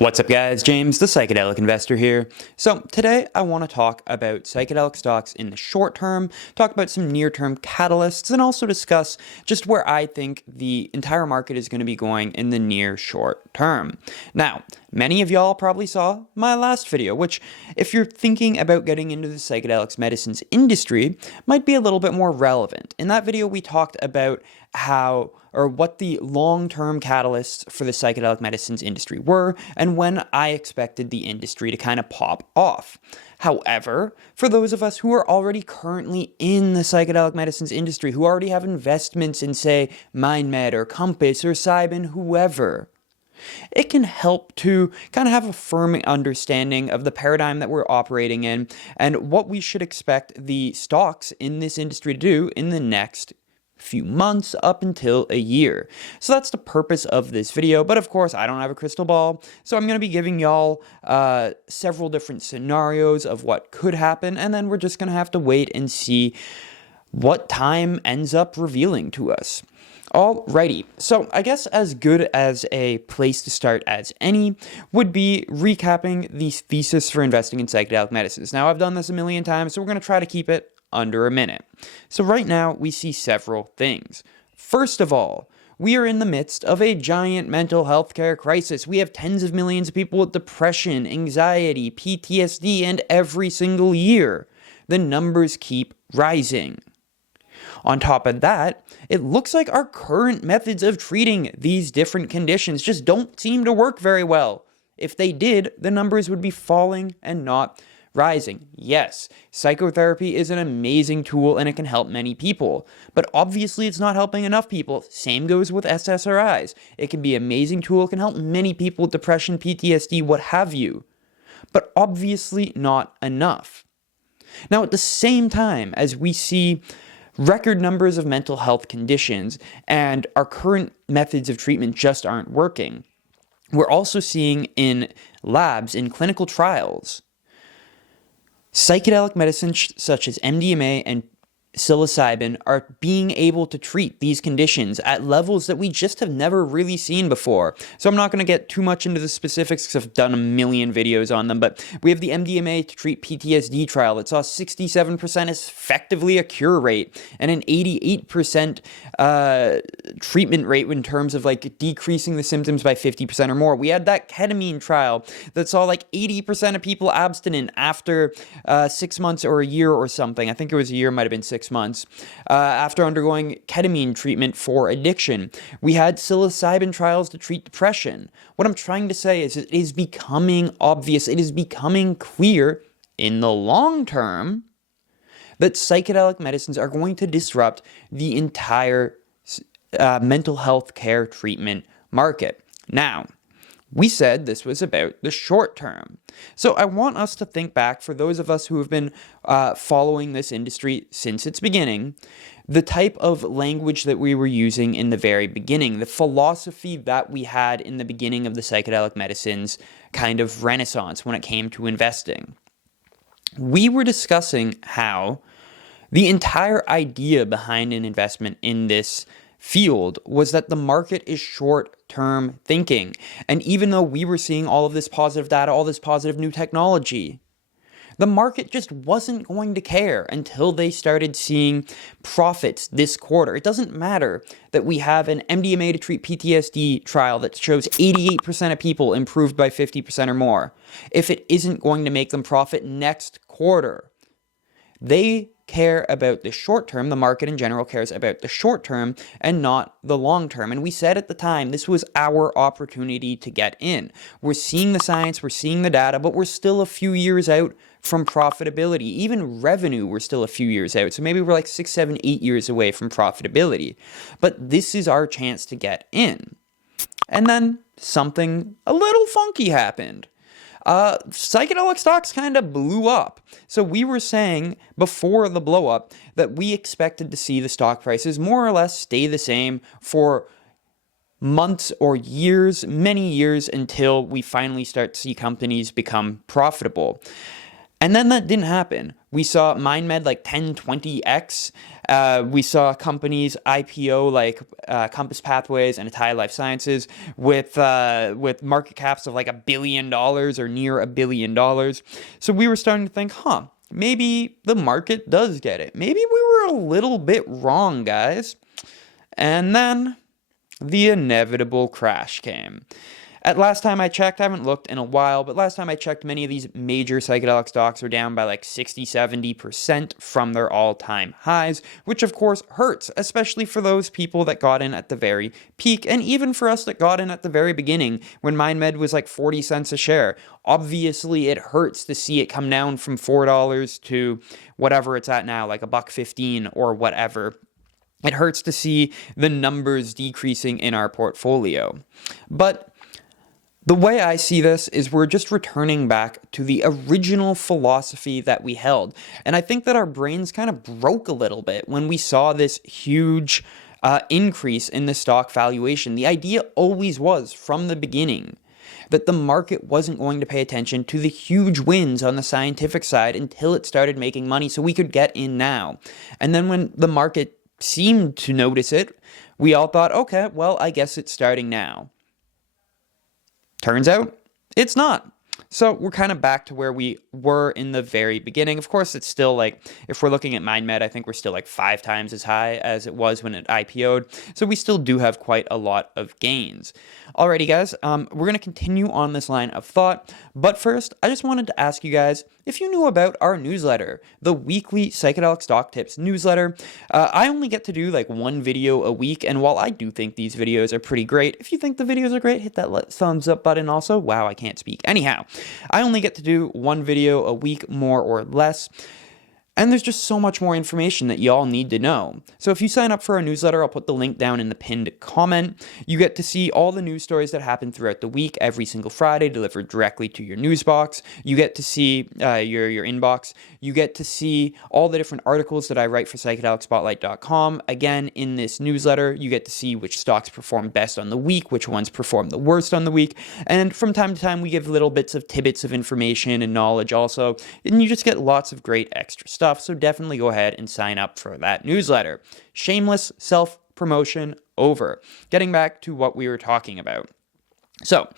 What's up guys, James, the Psychedelic Investor here. So today I want to talk about psychedelic stocks in the short term, talk about some near-term catalysts, and also discuss just where I think the entire market is going to be going in the near short term. Now, many of y'all probably saw my last video, which if you're thinking about getting into the psychedelics medicines industry, might be a little bit more relevant. In that video, we talked about what the long-term catalysts for the psychedelic medicines industry were, and when I expected the industry to kind of pop off. However, for those of us who are already currently in the psychedelic medicines industry, who already have investments in, say, MindMed or Compass or Cybin, whoever, it can help to kind of have a firm understanding of the paradigm that we're operating in and what we should expect the stocks in this industry to do in the next few months up until a year. So that's the purpose of this video, but of course I don't have a crystal ball, so I'm going to be giving y'all several different scenarios of what could happen, and then we're just going to have to wait and see what time ends up revealing to us. Alrighty, so I guess as good as a place to start as any would be recapping the thesis for investing in psychedelic medicines. Now, I've done this a million times, so we're going to try to keep it under a minute. So right now, we see several things. First of all, we are in the midst of a giant mental health care crisis. We have tens of millions of people with depression, anxiety, PTSD, and every single year, the numbers keep rising. On top of that, it looks like our current methods of treating these different conditions just don't seem to work very well. If they did, the numbers would be falling and not rising. Yes, psychotherapy is an amazing tool and it can help many people, but obviously it's not helping enough people. Same goes with SSRIs. It can be an amazing tool, it can help many people with depression, PTSD, what have you, but obviously not enough. Now, at the same time as we see record numbers of mental health conditions and our current methods of treatment just aren't working, we're also seeing in labs, in clinical trials, psychedelic medicines such as MDMA and psilocybin are being able to treat these conditions at levels that we just have never really seen before. So I'm not going to get too much into the specifics because I've done a million videos on them, but we have the MDMA to treat PTSD trial that saw 67% as effectively a cure rate and an 88% treatment rate in terms of like decreasing the symptoms by 50% or more. We had that ketamine trial that saw like 80% of people abstinent after 6 months or a year or something. I think it was a year, might have been 6 months, after undergoing ketamine treatment for addiction. We had psilocybin trials to treat depression. What I'm trying to say is it is becoming obvious, it is becoming clear in the long term that psychedelic medicines are going to disrupt the entire mental health care treatment market. Now, we said this was about the short term. So I want us to think back, for those of us who have been following this industry since its beginning, the type of language that we were using in the very beginning, the philosophy that we had in the beginning of the psychedelic medicines kind of renaissance when it came to investing. We were discussing how the entire idea behind an investment in this field was that the market is short-term thinking. And even though we were seeing all of this positive data, all this positive new technology, the market just wasn't going to care until they started seeing profits this quarter. It doesn't matter that we have an MDMA to treat PTSD trial that shows 88% of people improved by 50% or more. If it isn't going to make them profit next quarter, they care about the short term. The market in general cares about the short term and not the long term. And we said at the time, this was our opportunity to get in. We're seeing the science, we're seeing the data, but we're still a few years out from profitability. Even revenue, we're still a few years out. So maybe we're like 6, 7, 8 years away from profitability. But this is our chance to get in. And then something a little funky happened. Psychedelic stocks kind of blew up. So we were saying before the blow up that we expected to see the stock prices more or less stay the same for months or years, many years, until we finally start to see companies become profitable. And then that didn't happen. We saw MindMed like 10, 20x. We saw companies IPO like Compass Pathways and ATAI Life Sciences with market caps of like $1 billion or near $1 billion. So we were starting to think, maybe the market does get it. Maybe we were a little bit wrong, guys. And then the inevitable crash came. At last time I checked, I haven't looked in a while, but last time I checked, many of these major psychedelic stocks are down by like 60, 70% from their all-time highs, which of course hurts, especially for those people that got in at the very peak, and even for us that got in at the very beginning when MindMed was like 40 cents a share. Obviously, it hurts to see it come down from $4 to whatever it's at now, like $1.15 or whatever. It hurts to see the numbers decreasing in our portfolio. But the way I see this is we're just returning back to the original philosophy that we held. And I think that our brains kind of broke a little bit when we saw this huge increase in the stock valuation. The idea always was, from the beginning, that the market wasn't going to pay attention to the huge wins on the scientific side until it started making money so we could get in now. And then when the market seemed to notice it, we all thought, okay, well, I guess it's starting now. Turns out, it's not. So we're kind of back to where we were in the very beginning. Of course, it's still like, if we're looking at MindMed, I think we're still like 5 times as high as it was when it IPO'd. So we still do have quite a lot of gains. Alrighty, guys, we're going to continue on this line of thought. But first, I just wanted to ask you guys if you knew about our newsletter, the weekly Psychedelic Stock Tips newsletter. I only get to do like 1 video a week. And while I do think these videos are pretty great, if you think the videos are great, hit that thumbs up button also. Wow, I can't speak. Anyhow, I only get to do 1 video a week, more or less. And there's just so much more information that y'all need to know. So if you sign up for our newsletter, I'll put the link down in the pinned comment. You get to see all the news stories that happen throughout the week, every single Friday, delivered directly to your news box. You get to see your inbox. You get to see all the different articles that I write for psychedelicspotlight.com. Again, in this newsletter, you get to see which stocks perform best on the week, which ones perform the worst on the week. And from time to time, we give little bits of tidbits of information and knowledge also. And you just get lots of great extra stuff. So definitely go ahead and sign up for that newsletter. Shameless self-promotion over. Getting back to what we were talking about. So,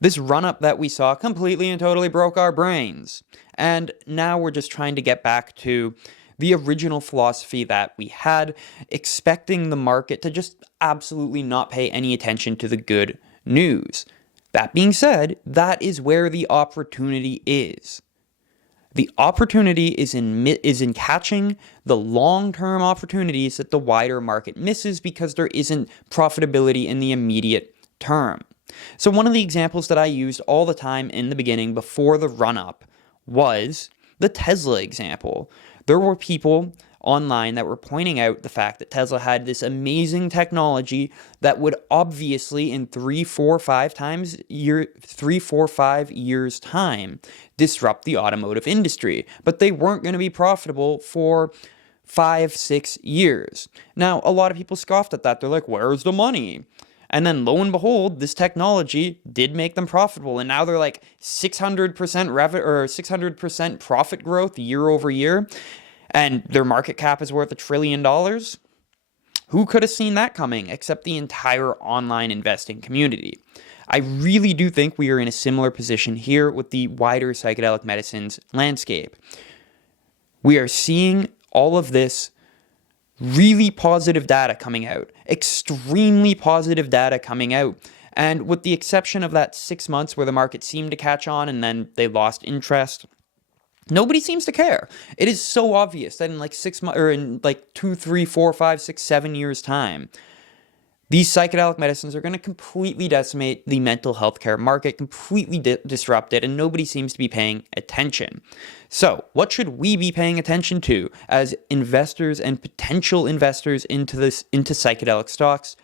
this run-up that we saw completely and totally broke our brains. And now we're just trying to get back to the original philosophy that we had, expecting the market to just absolutely not pay any attention to the good news. That being said, that is where the opportunity is. The opportunity is in catching the long-term opportunities that the wider market misses because there isn't profitability in the immediate term. So one of the examples that I used all the time in the beginning before the run-up was the Tesla example. There were people online that were pointing out the fact that Tesla had this amazing technology that would obviously in 3, 4, 5 years time disrupt the automotive industry, but they weren't going to be profitable for 5, 6 years. Now, a lot of people scoffed at that. They're like, where's the money? And then lo and behold, this technology did make them profitable. And now they're like 600% profit growth year over year. And their market cap is worth $1 trillion. Who could have seen that coming except the entire online investing community? I really do think we are in a similar position here with the wider psychedelic medicines landscape. We are seeing all of this really positive data coming out, extremely positive data coming out. And with the exception of that 6 months where the market seemed to catch on and then they lost interest, nobody seems to care. It is so obvious that in like 6 months, or in like 2, 3, 4, 5, 6, 7 years time, these psychedelic medicines are going to completely decimate the mental health care market, completely disrupt it, and nobody seems to be paying attention. So, what should we be paying attention to as investors and potential investors into psychedelic stocks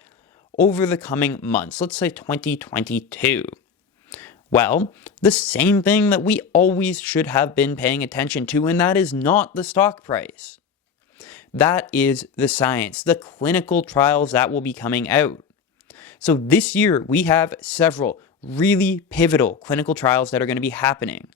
over the coming months? Let's say 2022. Well, the same thing that we always should have been paying attention to, and that is not the stock price. That is the science, the clinical trials that will be coming out. So this year, we have several really pivotal clinical trials that are going to be happening.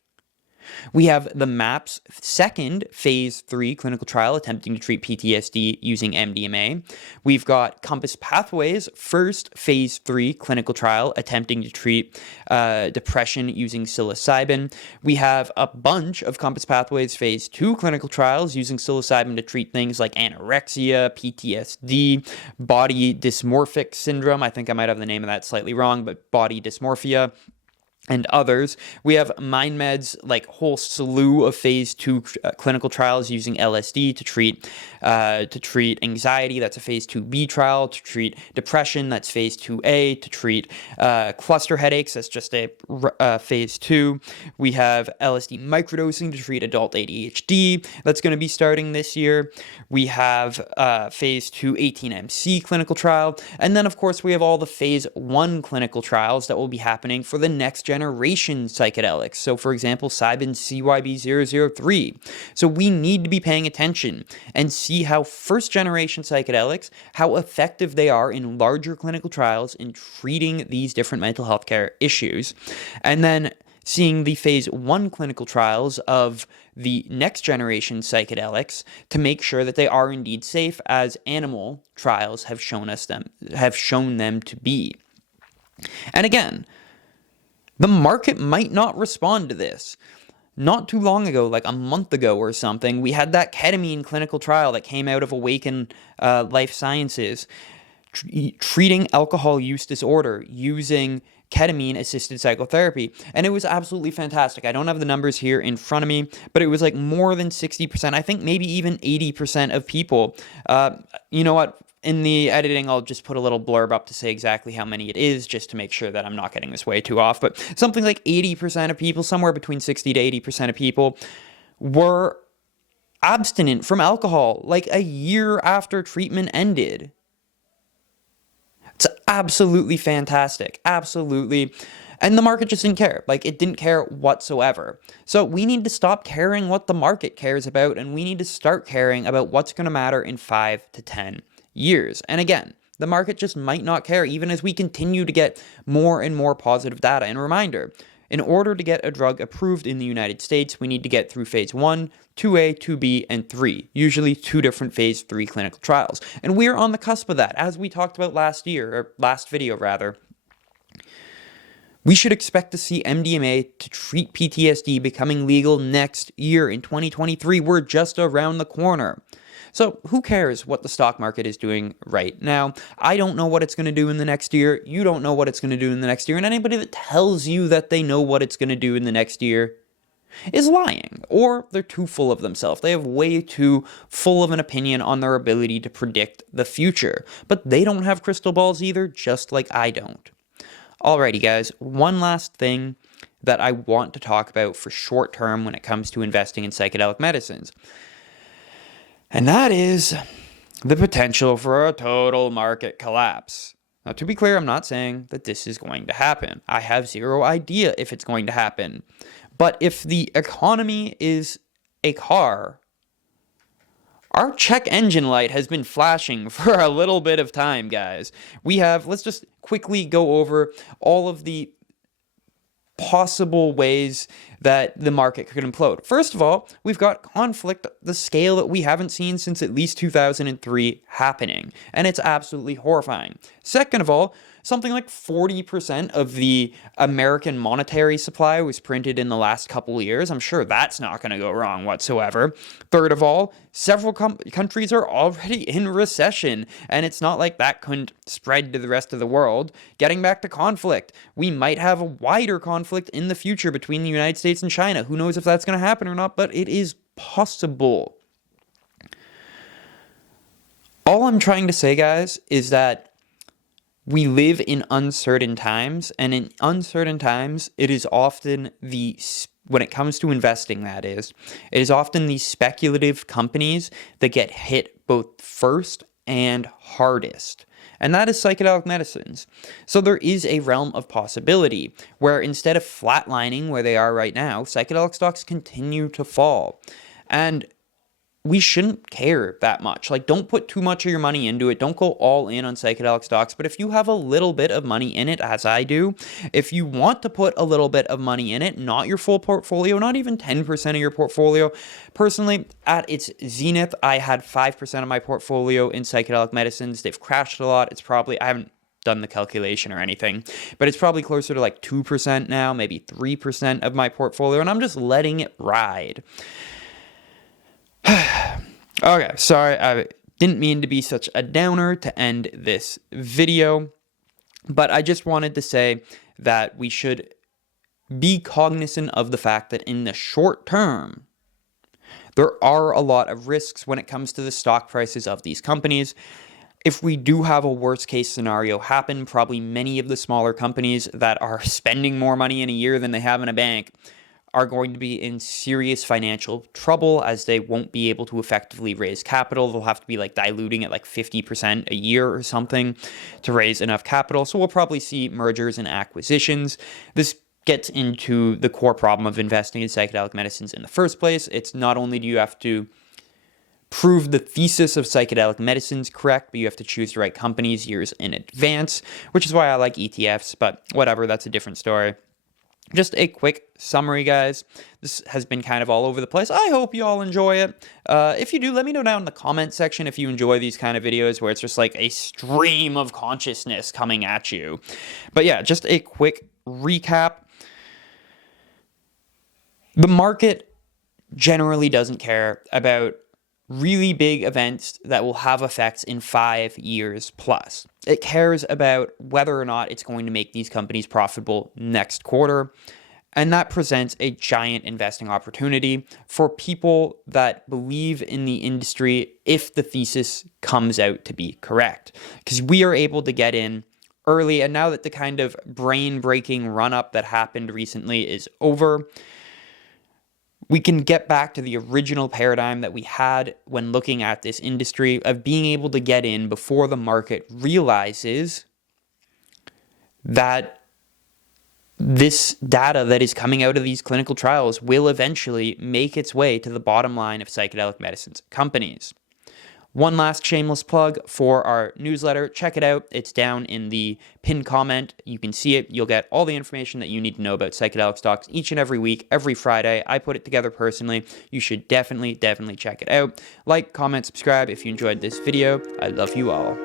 We have the MAPS second phase 3 clinical trial attempting to treat PTSD using MDMA. We've got Compass Pathways first phase 3 clinical trial attempting to treat depression using psilocybin. We have a bunch of Compass Pathways phase 2 clinical trials using psilocybin to treat things like anorexia, PTSD, body dysmorphic syndrome. I think I might have the name of that slightly wrong, but body dysmorphia, and others. We have MindMed's like whole slew of phase 2 clinical trials using LSD to treat anxiety. That's a phase 2B trial. To treat depression, that's phase 2A. To treat cluster headaches, that's just a phase 2. We have LSD microdosing to treat adult ADHD. That's going to be starting this year. We have phase 2 18MC clinical trial. And then, of course, we have all the phase 1 clinical trials that will be happening for the next generation psychedelics. So, for example, Cybin CYB003. So we need to be paying attention and see how first generation psychedelics, how effective they are in larger clinical trials in treating these different mental health care issues. And then seeing the phase 1 clinical trials of the next generation psychedelics to make sure that they are indeed safe, as animal trials have shown them to be. And again, the market might not respond to this. Not too long ago, like a month ago or something, we had that ketamine clinical trial that came out of Awaken Life Sciences, treating alcohol use disorder using ketamine-assisted psychotherapy. And it was absolutely fantastic. I don't have the numbers here in front of me, but it was like more than 60%, I think maybe even 80% of people. You know what? In the editing, I'll just put a little blurb up to say exactly how many it is, just to make sure that I'm not getting this way too off. But something like 80% of people, somewhere between 60 to 80% of people, were abstinent from alcohol like a year after treatment ended. It's absolutely fantastic. Absolutely. And the market just didn't care. Like, it didn't care whatsoever. So we need to stop caring what the market cares about, and we need to start caring about what's going to matter in 5 to 10 years. And again, the market just might not care, even as we continue to get more and more positive data. And a reminder, in order to get a drug approved in the United States, we need to get through phase 1, 2A, 2B, and 3, usually 2 different phase 3 clinical trials. And we're on the cusp of that, as we talked about last video rather. We should expect to see MDMA to treat PTSD becoming legal next year in 2023. We're just around the corner. So who cares what the stock market is doing right now? I don't know what it's going to do in the next year. You don't know what it's going to do in the next year. And anybody that tells you that they know what it's going to do in the next year is lying, or they're too full of themselves. They have way too full of an opinion on their ability to predict the future. But they don't have crystal balls either, just like I don't. Alrighty, guys, one last thing that I want to talk about for short term when it comes to investing in psychedelic medicines. And that is the potential for a total market collapse. Now, to be clear, I'm not saying that this is going to happen. I have zero idea if it's going to happen. But if the economy is a car, our check engine light has been flashing for a little bit of time, guys. Let's just quickly go over all of the possible ways that the market could implode. First of all, we've got conflict, the scale that we haven't seen since at least 2003 happening, and it's absolutely horrifying. Second of all, something like 40% of the American monetary supply was printed in the last couple of years. I'm sure that's not going to go wrong whatsoever. Third of all, several countries are already in recession, and it's not like that couldn't spread to the rest of the world. Getting back to conflict, we might have a wider conflict in the future between the United States and China. Who knows if that's going to happen or not, but it is possible. All I'm trying to say, guys, is that we live in uncertain times, and in uncertain times, it is often when it comes to investing, it is often the speculative companies that get hit both first and hardest. And that is psychedelic medicines. So there is a realm of possibility where instead of flatlining where they are right now, psychedelic stocks continue to fall. And we shouldn't care that much. Like, don't put too much of your money into it. Don't go all in on psychedelic stocks. But if you have a little bit of money in it, as I do, if you want to put a little bit of money in it, not your full portfolio, not even 10% of your portfolio. Personally, at its zenith, I had 5% of my portfolio in psychedelic medicines. They've crashed a lot. It's probably, I haven't done the calculation or anything, but it's probably closer to like 2% now, maybe 3% of my portfolio, and I'm just letting it ride. Okay, sorry, I didn't mean to be such a downer to end this video, but I just wanted to say that we should be cognizant of the fact that in the short term, there are a lot of risks when it comes to the stock prices of these companies. If we do have a worst case scenario happen, probably many of the smaller companies that are spending more money in a year than they have in a bank are going to be in serious financial trouble, as they won't be able to effectively raise capital. They'll have to be like diluting at like 50% a year or something to raise enough capital. So we'll probably see mergers and acquisitions. This gets into the core problem of investing in psychedelic medicines in the first place. It's not only do you have to prove the thesis of psychedelic medicines correct, but you have to choose the right companies years in advance, which is why I like ETFs, but whatever, that's a different story. Just a quick summary, guys. This has been kind of all over the place. I hope you all enjoy it. If you do, let me know down in the comment section if you enjoy these kind of videos where it's just like a stream of consciousness coming at you. But yeah, just a quick recap. The market generally doesn't care about really big events that will have effects in 5 years plus. It cares about whether or not it's going to make these companies profitable next quarter. And that presents a giant investing opportunity for people that believe in the industry if the thesis comes out to be correct. Because we are able to get in early, and now that the kind of brain-breaking run-up that happened recently is over, we can get back to the original paradigm that we had when looking at this industry of being able to get in before the market realizes that this data that is coming out of these clinical trials will eventually make its way to the bottom line of psychedelic medicines companies. One last shameless plug for our newsletter. Check it out. It's down in the pinned comment. You can see it. You'll get all the information that you need to know about psychedelic stocks each and every week, every Friday. I put it together personally. You should definitely check it out. Like, comment, subscribe if you enjoyed this video. I love you all.